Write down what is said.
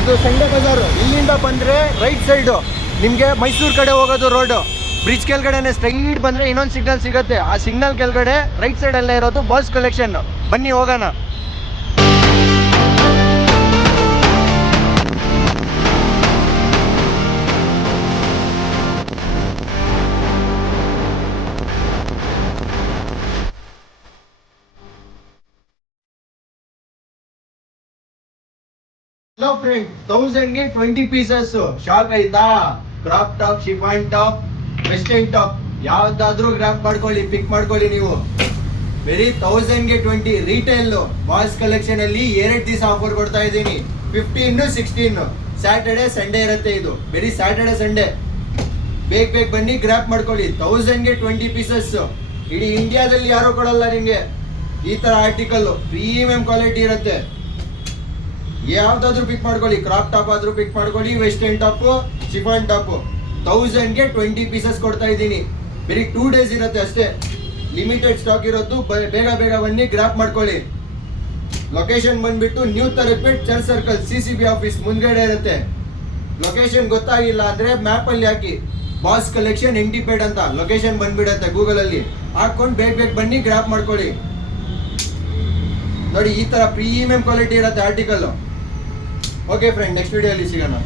ಇದು ಸಂಡೆ ಬಜಾರು. ಇಲ್ಲಿಂದ ಬಂದರೆ ರೈಟ್ ಸೈಡು ನಿಮಗೆ ಮೈಸೂರು ಕಡೆ ಹೋಗೋದು ರೋಡು. ಬ್ರಿಡ್ಜ್ ಕೆಳಗಡೆನೆ ಸ್ಟ್ರೈಟ್ ಬಂದರೆ ಇನ್ನೊಂದು ಸಿಗ್ನಲ್ ಸಿಗುತ್ತೆ. ಆ ಸಿಗ್ನಲ್ ಕೆಳಗಡೆ ರೈಟ್ ಸೈಡಲ್ಲೇ ಇರೋದು ಬಾಯ್ಸ್ ಕಲೆಕ್ಷನ್. ಬನ್ನಿ ಹೋಗೋಣ. ಹಲೋ ಫ್ರೆಂಡ್, 1000ಗೆ 20 ಪೀಸಸ್. ಶಾಕ್ ಆಯ್ತಾ? Crop top, chiffon top, western top ಯಾವ್ದಾದ್ರೂ ಗ್ರಾಪ್ ಮಾಡ್ಕೊಳ್ಳಿ, ಪಿಕ್ ಮಾಡ್ಕೊಳ್ಳಿ ನೀವು. ಬರೀ 1000ಗೆ 20 ರೀಟೇಲ್ ಬಾಯ್ಸ್ ಕಲೆಕ್ಷನ್ ಅಲ್ಲಿ 2 ದಿವಸ ಆಫರ್ ಕೊಡ್ತಾ ಇದ್ದೀನಿ. 15, 16 ಸ್ಯಾಟರ್ಡೆ ಸಂಡೇ ಇರುತ್ತೆ. ಇದು ಬರೀ ಸ್ಯಾಟರ್ಡೆ ಸಂಡೇ. ಬೇಗ ಬನ್ನಿ, ಗ್ರಾಪ್ ಮಾಡ್ಕೊಳ್ಳಿ. 1000ಗೆ 20 ಪೀಸಸ್. ಇಡೀ ಇಂಡಿಯಾದಲ್ಲಿ ಯಾರು ಕೊಡಲ್ಲ ನಿಮ್ಗೆ ಈ ತರ ಆರ್ಟಿಕಲ್. ಪ್ರೀಮಿಯಂ ಕ್ವಾಲಿಟಿ ಇರುತ್ತೆ. ಯಾವ್ದಾದ್ರು ಪಿಕ್ ಮಾಡ್ಕೊಳ್ಳಿ. ಕ್ರಾಪ್ ಟಾಪ್ ಆದ್ರೂ ಪಿಕ್ ಮಾಡ್ಕೊಳ್ಳಿ, ವೆಸ್ಟರ್ನ್ ಟಾಪ್, ಶಿಫಾನ್ ಟಾಪ್. 1000ಗೆ 20 ಪೀಸಸ್ ಕೊಡ್ತಾ ಇದ್ದೀನಿ. ಬರೀ 2 ಡೇಸ್ ಇರುತ್ತೆ ಅಷ್ಟೇ. ಲಿಮಿಟೆಡ್ ಸ್ಟಾಕ್ ಇರೋದು. ಬೇಗ ಬನ್ನಿ, ಗ್ರಾಪ್ ಮಾಡ್ಕೊಳ್ಳಿ. ಲೊಕೇಶನ್ ಬಂದ್ಬಿಟ್ಟು new Tharapet, church circle, CCB office ಮುಂದ್ಗಡೆ ಇರುತ್ತೆ. ಲೊಕೇಶನ್ ಗೊತ್ತಾಗಿಲ್ಲ ಅಂದ್ರೆ ಮ್ಯಾಪ್ ಅಲ್ಲಿ ಹಾಕಿ ಬಾಸ್ ಕಲೆಕ್ಷನ್ ಎಂಟಿಪೇಟ್ ಅಂತ ಲೊಕೇಶನ್ ಬಂದ್ಬಿಡತ್ತೆ ಗೂಗಲ್ ಅಲ್ಲಿ. ಹಾಕೊಂಡು ಬೇಗ ಬನ್ನಿ, ಗ್ರಾಪ್ ಮಾಡ್ಕೊಳ್ಳಿ. ನೋಡಿ, ಈ ತರ ಪ್ರೀಮಿಯಂ ಕ್ವಾಲಿಟಿ ಇರುತ್ತೆ ಆರ್ಟಿಕಲ್. ಓಕೆ ಫ್ರೆಂಡ್, ನೆಕ್ಸ್ಟ್ ವಿಡಿಯೋಲಿ ಸಿಗೋಣ.